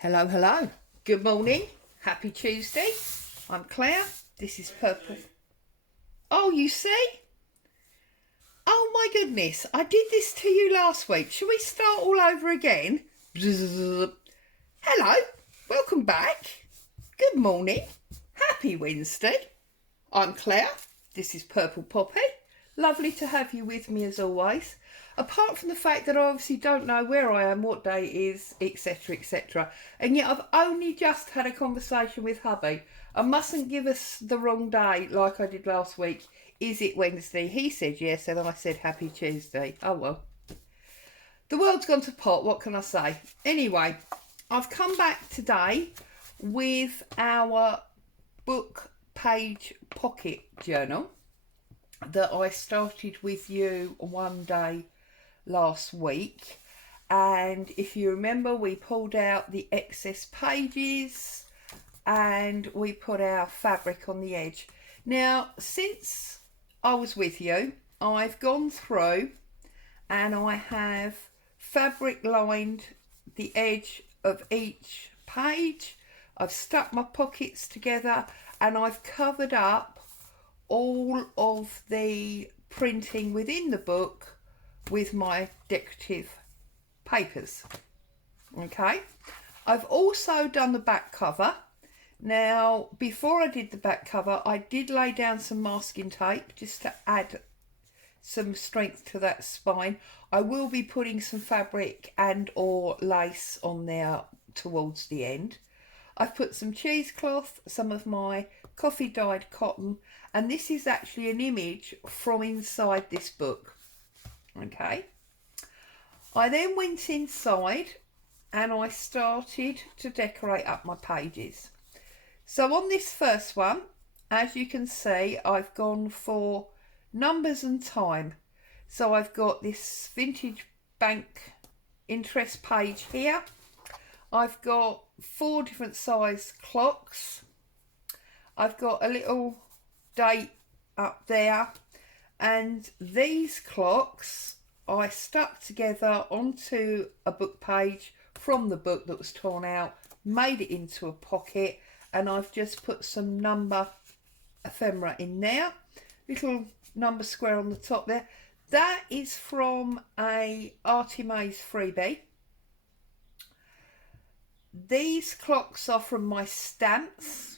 Hello, hello. Good morning. Happy Tuesday. I'm Claire. This is Purple. Oh, you see? Oh my goodness. I did this to you last week. Shall we start all over again? Hello. Welcome back. Good morning. Happy Wednesday. I'm Claire. This is Purple Poppy. Lovely to have you with me as always. Apart from the fact that I obviously don't know where I am, what day it is, etc, etc. And yet I've only just had a conversation with hubby. I mustn't give us the wrong day like I did last week. Is it Wednesday? He said yes and I said happy Tuesday. Oh well. The world's gone to pot, what can I say? Anyway, I've come back today with our book page pocket journal that I started with you one day last week, and if you remember, we pulled out the excess pages and we put our fabric on the edge. Now, since I was with you, I've gone through and I have fabric lined the edge of each page. I've stuck my pockets together and I've covered up all of the printing within the book with my decorative papers. Okay, I've also done the back cover. Now, before I did the back cover, I did lay down some masking tape just to add some strength to that spine. I will be putting some fabric and or lace on there towards the end. I've put some cheesecloth, some of my coffee dyed cotton, and this is actually an image from inside this book. Okay, I then went inside and I started to decorate up my pages. So on this first one, as you can see, I've gone for numbers and time. So I've got this vintage bank interest page here. I've got 4 different size clocks. I've got a little date up there, and these clocks I stuck together onto a book page from the book that was torn out, made it into a pocket, and I've just put some number ephemera in there, little number square on the top there. That is from a Artie Mays freebie. These clocks are from my stamps.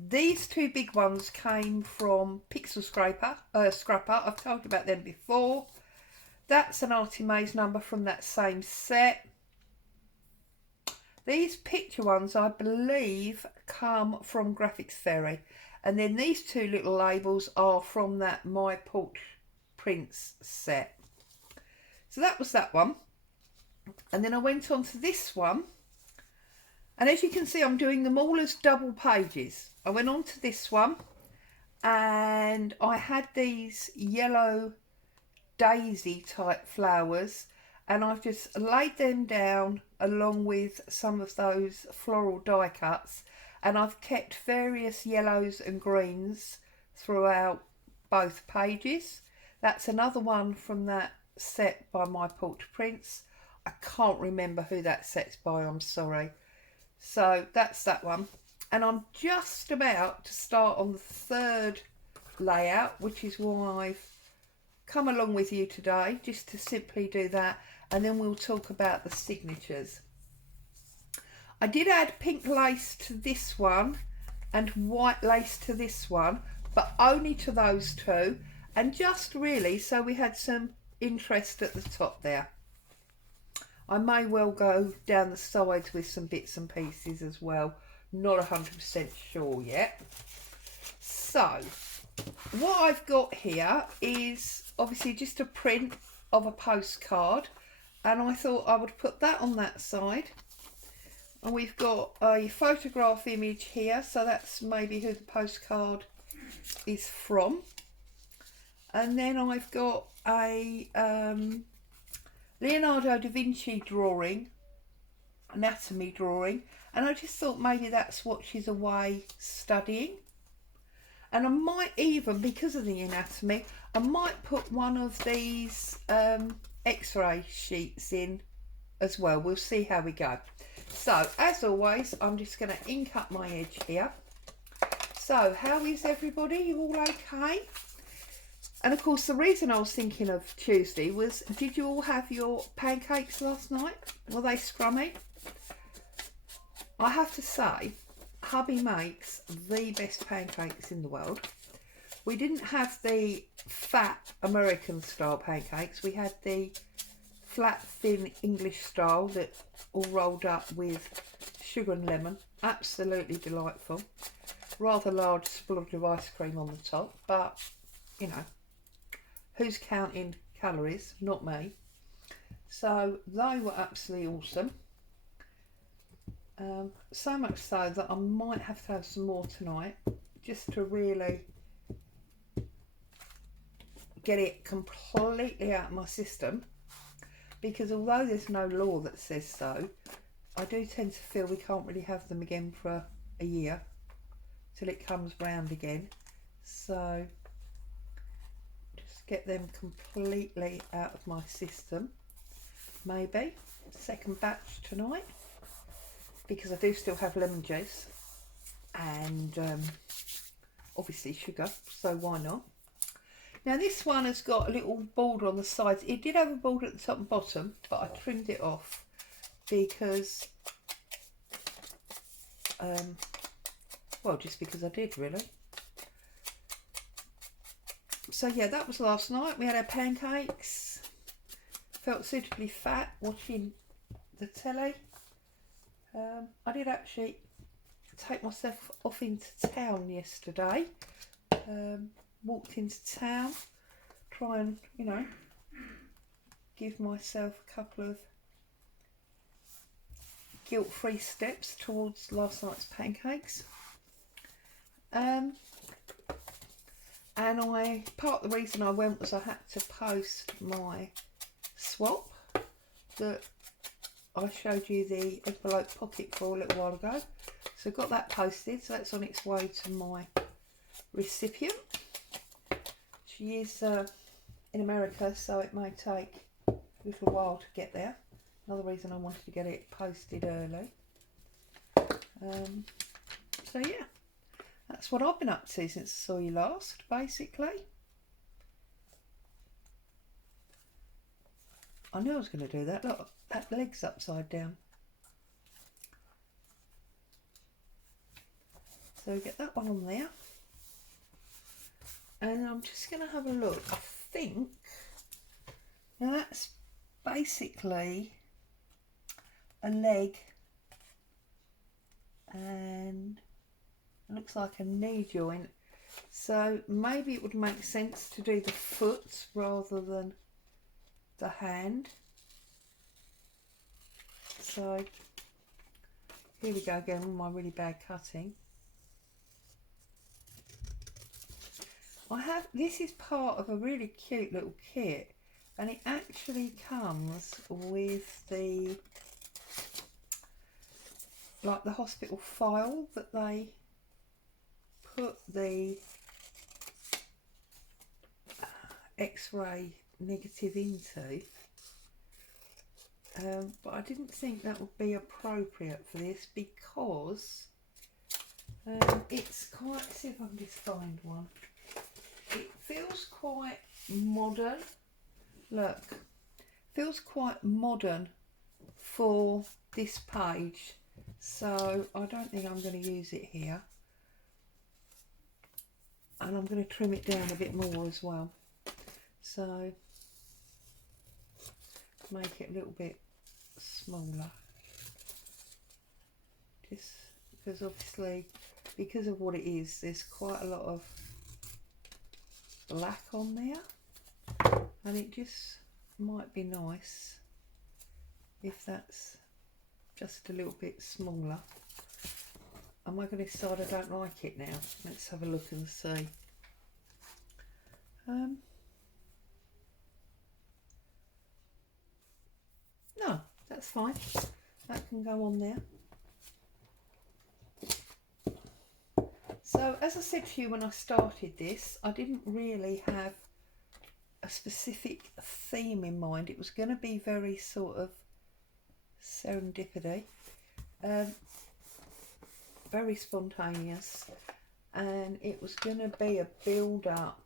These 2 big ones came from Pixel Scrapper. I've told you about them before. That's an Artie Mays number from that same set. These picture ones, I believe, come from Graphics Fairy. And then these 2 little labels are from that My Porch Prints set. So that was that one. And then I went on to this one. And as you can see, I'm doing them all as double pages. I went on to this one and I had these yellow daisy type flowers, and I've just laid them down along with some of those floral die cuts, and I've kept various yellows and greens throughout both pages. That's another one from that set by My Porch Prints. I can't remember who that set's by, I'm sorry. So that's that one. And I'm just about to start on the 3rd layout, which is why I've come along with you today, just to simply do that. And then we'll talk about the signatures. I did add pink lace to this one and white lace to this one, but only to those 2. And just really so we had some interest at the top there. I may well go down the sides with some bits and pieces as well. Not 100% sure yet. So, what I've got here is obviously just a print of a postcard. And I thought I would put that on that side. And we've got a photograph image here. So that's maybe who the postcard is from. And then I've got a Leonardo da Vinci drawing, anatomy drawing, and I just thought maybe that's what she's away studying. And I might even, because of the anatomy, I might put one of these x-ray sheets in as well. We'll see how we go. So as always, I'm just going to ink up my edge here. So how is everybody? You all okay? And of course, the reason I was thinking of Tuesday was, did you all have your pancakes last night? Were they scrummy? I have to say, hubby makes the best pancakes in the world. We didn't have the fat American style pancakes. We had the flat, thin English style that all rolled up with sugar and lemon. Absolutely delightful. Rather large splodge of ice cream on the top, but you know, who's counting calories? Not me. So they were absolutely awesome. So much so that I might have to have some more tonight, just to really get it completely out of my system, because although there's no law that says so, I do tend to feel we can't really have them again for a year till it comes round again. So just get them completely out of my system. Maybe second batch tonight, because I do still have lemon juice and obviously sugar, so why not? Now this one has got a little border on the sides. It did have a border at the top and bottom, but I trimmed it off because, well, just because I did, really. So yeah, that was last night. We had our pancakes. Felt suitably fat watching the telly. I did actually take myself off into town yesterday. Walked into town, try and, you know, give myself a couple of guilt-free steps towards last night's pancakes. And part of the reason I went was I had to post my swap that I showed you the envelope pocket for a little while ago. So got that posted, so that's on its way to my recipient. She is in America, so it may take a little while to get there. Another reason I wanted to get it posted early. So yeah, that's what I've been up to since I saw you last, basically. I knew I was going to do that. Look, that leg's upside down. So get that one on there. And I'm just going to have a look. I think, now that's basically a leg and it looks like a knee joint. So maybe it would make sense to do the foot rather than the hand. So here we go again with my really bad cutting. This is part of a really cute little kit, and it actually comes with the, like the hospital file that they put the X-ray negative into. But I didn't think that would be appropriate for this because it's quite, let's see if I can just find one. It feels quite modern. Look, feels quite modern for this page, so I don't think I'm going to use it here. And I'm going to trim it down a bit more as well, so make it a little bit smaller, just because obviously, because of what it is, there's quite a lot of black on there, and it just might be nice if that's just a little bit smaller. Am I going to decide I don't like it now? Let's have a look and see. No, that's fine. That can go on there. So as I said to you when I started this, I didn't really have a specific theme in mind. It was going to be very sort of serendipity. Very spontaneous, and it was going to be a build up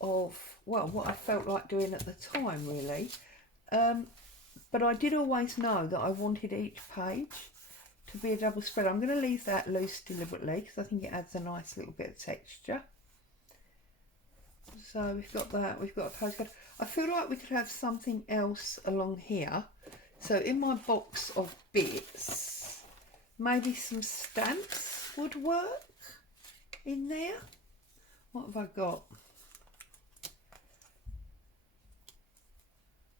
of, well, what I felt like doing at the time, really. But I did always know that I wanted each page to be a double spread. I'm going to leave that loose deliberately because I think it adds a nice little bit of texture. So we've got that, we've got a postcard. I feel like we could have something else along here. So in my box of bits, maybe some stamps would work in there. What have I got?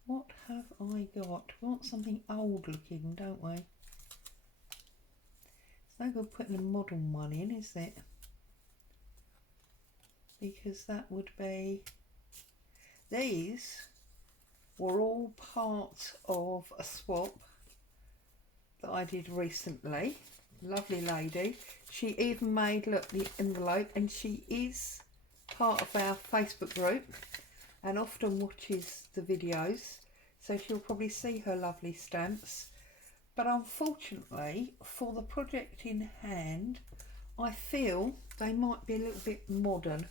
What have I got? We want something old looking, don't we? It's no good putting a modern one in, is it? Because that would be... These were all part of a swap that I did recently. Lovely lady. She even made, look, the envelope, and she is part of our Facebook group and often watches the videos, so she'll probably see her lovely stamps. But unfortunately, for the project in hand, I feel they might be a little bit modern.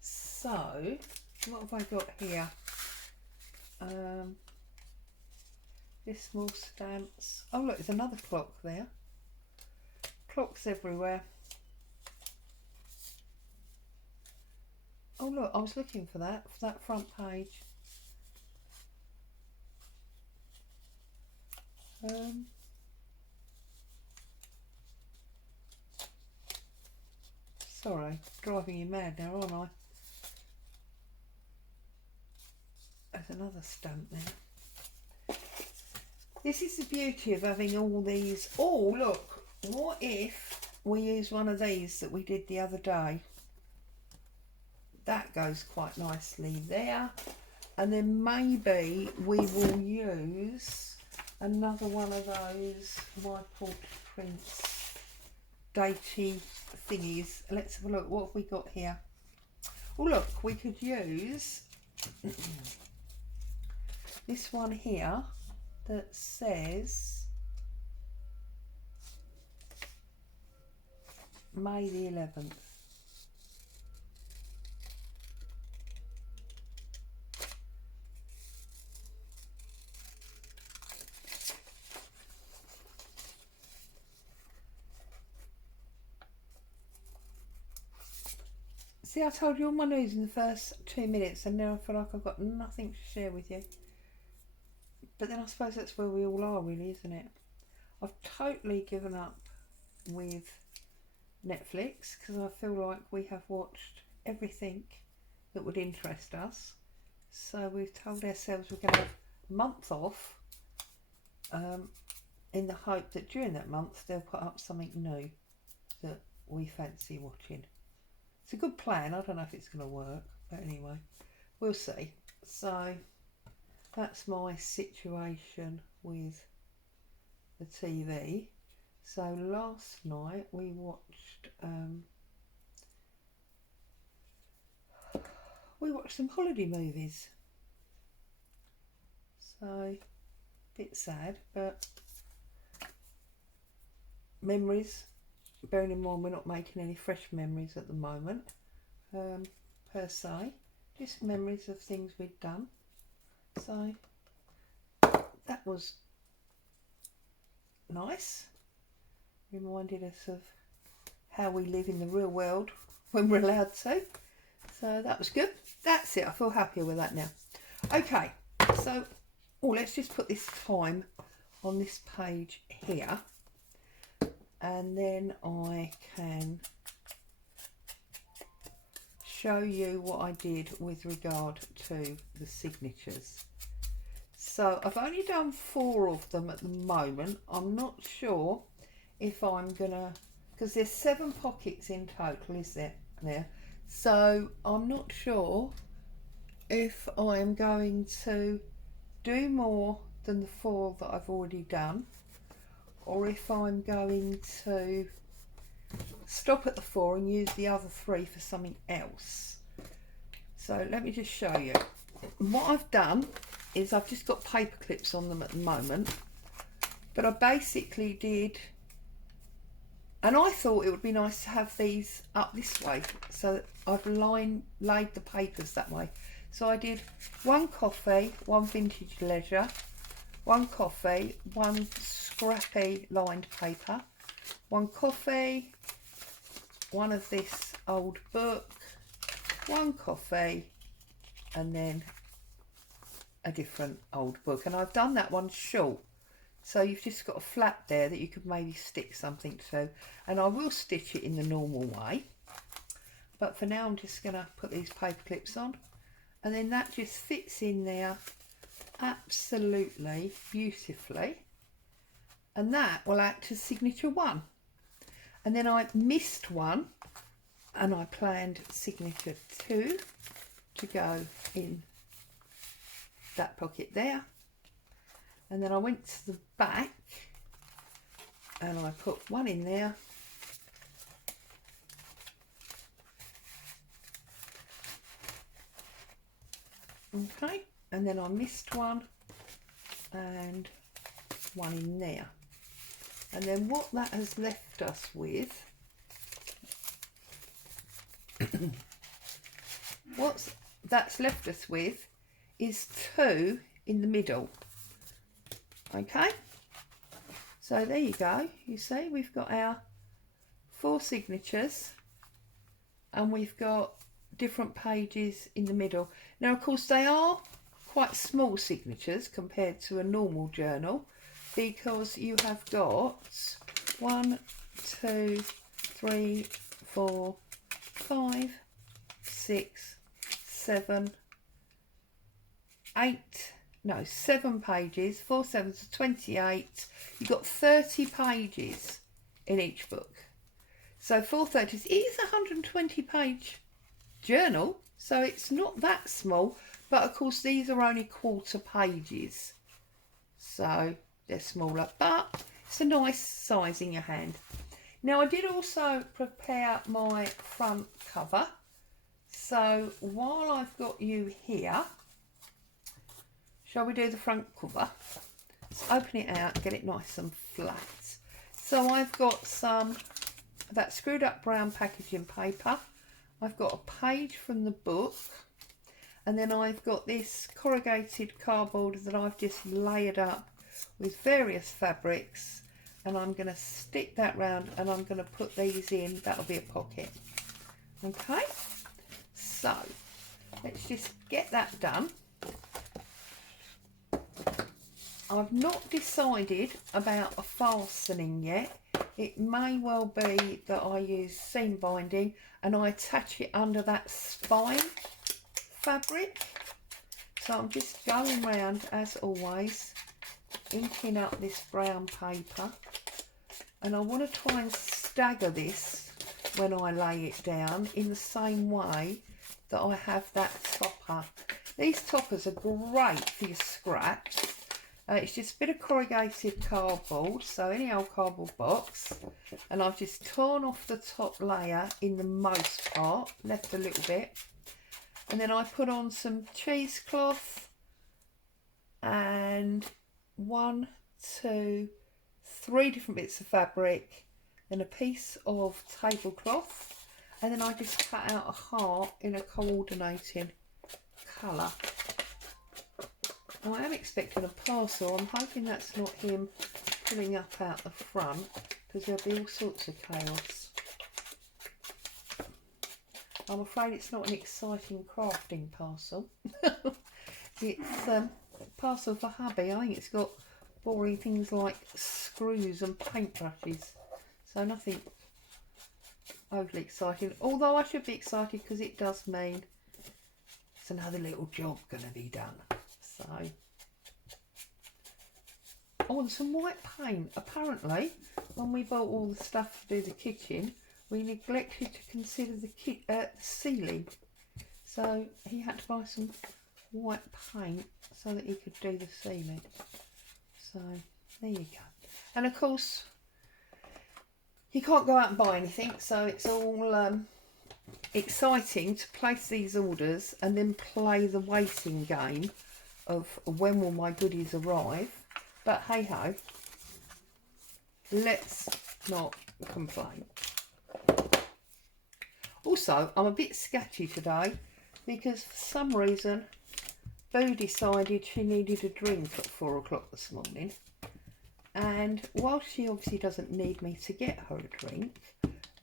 So, what have I got here? This small stamps. Oh look, there's another clock there. Clocks everywhere. Oh look, I was looking for that front page. Sorry, driving you mad now, aren't I? There's another stamp there. This is the beauty of having all these. Oh look, what if we use one of these that we did the other day? That goes quite nicely there. And then maybe we will use another one of those My Portrait Prints datey thingies. Let's have a look. What have we got here? Oh look, we could use this one here that says May the 11th. See, I told you all my news in the first 2 minutes, and now I feel like I've got nothing to share with you. But then I suppose that's where we all are, really, isn't it? I've totally given up with Netflix because I feel like we have watched everything that would interest us. So we've told ourselves we're going to have a month off in the hope that during that month they'll put up something new that we fancy watching. It's a good plan. I don't know if it's going to work, but anyway, we'll see. So that's my situation with the TV. So last night we watched some holiday movies. So a bit sad, but memories. Bearing in mind we're not making any fresh memories at the moment, per se, just memories of things we'd done. So that was nice. Reminded us of how we live in the real world when we're allowed to. So that was good. That's it. I feel happier with that now. Okay, so let's just put this time on this page here. And then I can show you what I did with regard to the signatures. So I've only done 4 of them at the moment. I'm not sure if I'm gonna, because there's 7 pockets in total, is there? So I'm not sure if I'm going to do more than the 4 that I've already done, or if I'm going to stop at the 4 and use the other 3 for something else. So let me just show you. What I've done is I've just got paper clips on them at the moment, but I basically did, and I thought it would be nice to have these up this way, so I've laid the papers that way. So I did one coffee, one vintage leisure, one coffee, one scrappy lined paper, one coffee, one of this old book, one coffee, and then a different old book. And I've done that one short, so you've just got a flap there that you could maybe stick something to, and I will stitch it in the normal way, but for now I'm just going to put these paper clips on, and then that just fits in there absolutely beautifully, and that will act as signature 1. And then I missed one, and I planned signature 2 to go in that pocket there. And then I went to the back and I put one in there, okay, and then I missed one and one in there. And then what that has left us with, that's left us with is 2 in the middle. Okay, so there you go. You see we've got our 4 signatures and we've got different pages in the middle. Now of course they are quite small signatures compared to a normal journal, because you have got 1, 2, 3, 4, 5, 6, 7, 8, no, 7 pages, 4 7s are 28. You've got 30 pages in each book. So 4 30s, it is a 120 page journal, so it's not that small, but of course these are only quarter pages, so they're smaller, but it's a nice size in your hand. Now I did also prepare my front cover, so while I've got you here, shall we do the front cover? Let's open it out, get it nice and flat. So I've got some of that screwed up brown packaging paper, I've got a page from the book, and then I've got this corrugated cardboard that I've just layered up with various fabrics, and I'm going to stick that round and I'm going to put these in. That'll be a pocket. Okay, so let's just get that done. I've not decided about a fastening yet. It may well be that I use seam binding and I attach it under that spine fabric. So I'm just going round as always, inking up this brown paper, and I want to try and stagger this when I lay it down in the same way that I have that topper. These toppers are great for your scraps. It's just a bit of corrugated cardboard, so any old cardboard box, and I've just torn off the top layer in the most part, left a little bit, and then I put on some cheesecloth and 1, 2, 3 different bits of fabric, then a piece of tablecloth, and then I just cut out a heart in a coordinating colour. I am expecting a parcel. I'm hoping that's not him pulling up out the front, because there'll be all sorts of chaos. I'm afraid it's not an exciting crafting parcel. It's a parcel for hubby. I think it's got boring things like screws and paintbrushes, so nothing overly exciting, although I should be excited because it does mean it's another little job going to be done. So, oh, and some white paint. Apparently, when we bought all the stuff to do the kitchen, we neglected to consider the ceiling. So he had to buy some white paint so that he could do the ceiling. So there you go. And of course, he can't go out and buy anything, so it's all exciting to place these orders and then play the waiting game of when will my goodies arrive, but hey ho, let's not complain. Also, I'm a bit sketchy today because for some reason Boo decided she needed a drink at 4 o'clock this morning, and while she obviously doesn't need me to get her a drink,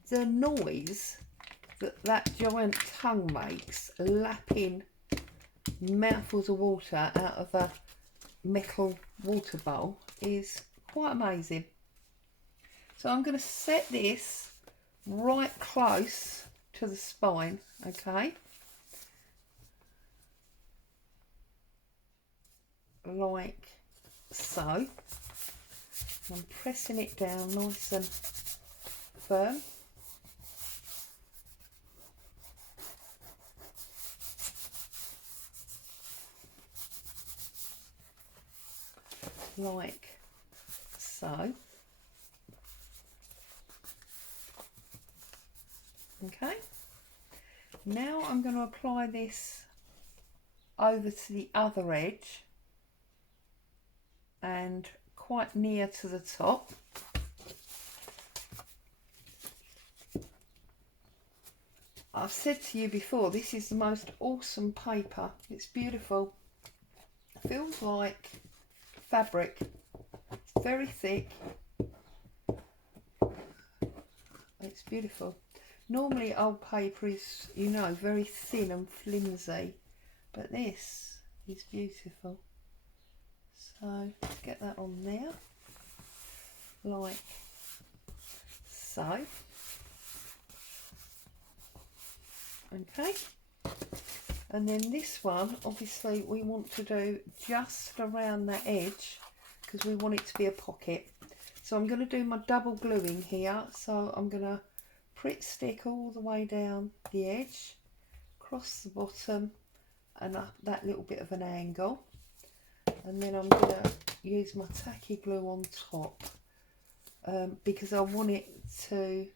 the noise that giant tongue makes lapping mouthfuls of water out of a metal water bowl is quite amazing. So I'm going to set this right close to the spine, okay, like so. I'm pressing it down nice and firm. Like so. Okay, now I'm going to apply this over to the other edge and quite near to the top. I've said to you before, this is the most awesome paper. It's beautiful. It feels like fabric. It's very thick. It's beautiful. Normally old paper is, you know, very thin and flimsy, but this is beautiful. So get that on there, like so. Okay, and then this one, obviously we want to do just around that edge because we want it to be a pocket. So I'm going to do my double gluing here. So I'm going to Pritt stick all the way down the edge, across the bottom and up that little bit of an angle, and then I'm going to use my tacky glue on top because I want it to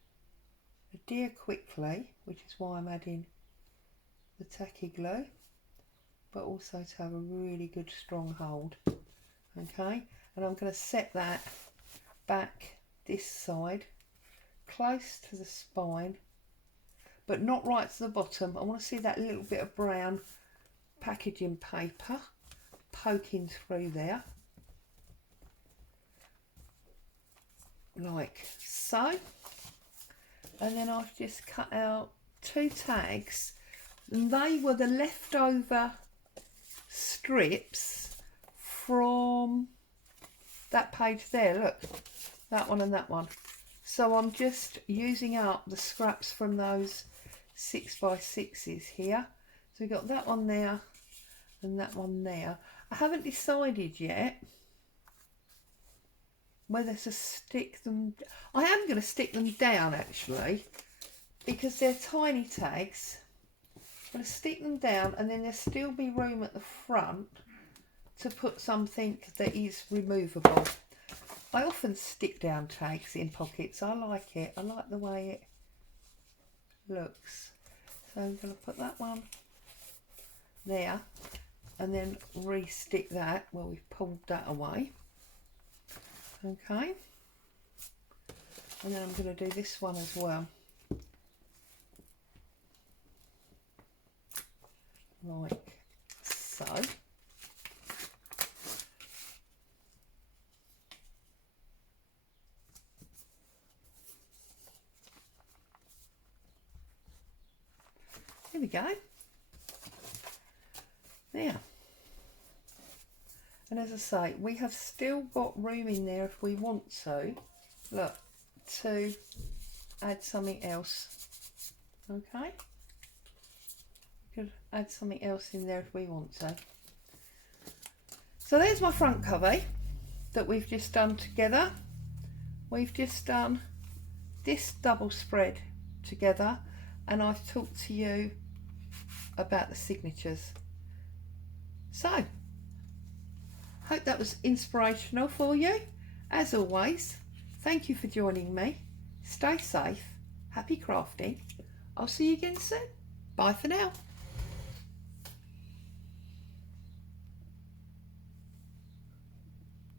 adhere quickly, which is why I'm adding the tacky glue, but also to have a really good strong hold. Okay, and I'm going to set that back this side close to the spine, but not right to the bottom. I want to see that little bit of brown packaging paper poking through there, like so. And then I've just cut out 2 tags, and they were the leftover strips from that page there, look, that one and that one. So I'm just using up the scraps from those 6x6s here. So we've got that one there and that one there. I haven't decided yet whether to stick them. I am going to stick them down actually, because they're tiny tags. I'm going to stick them down, and then there'll still be room at the front to put something that is removable. I often stick down tags in pockets. I like it. I like the way it looks. So I'm going to put that one there and then re-stick that where we've pulled that away. Okay. And then I'm going to do this one as well. Like so. There we go. There. And as I say, we have still got room in there if we want to, look, to add something else. Okay. We could add something else in there if we want to. So there's my front cover that we've just done together. We've just done this double spread together, and I've talked to you about the signatures. So hope that was inspirational for you. As always, thank you for joining me. Stay safe, happy crafting. I'll see you again soon. Bye for now.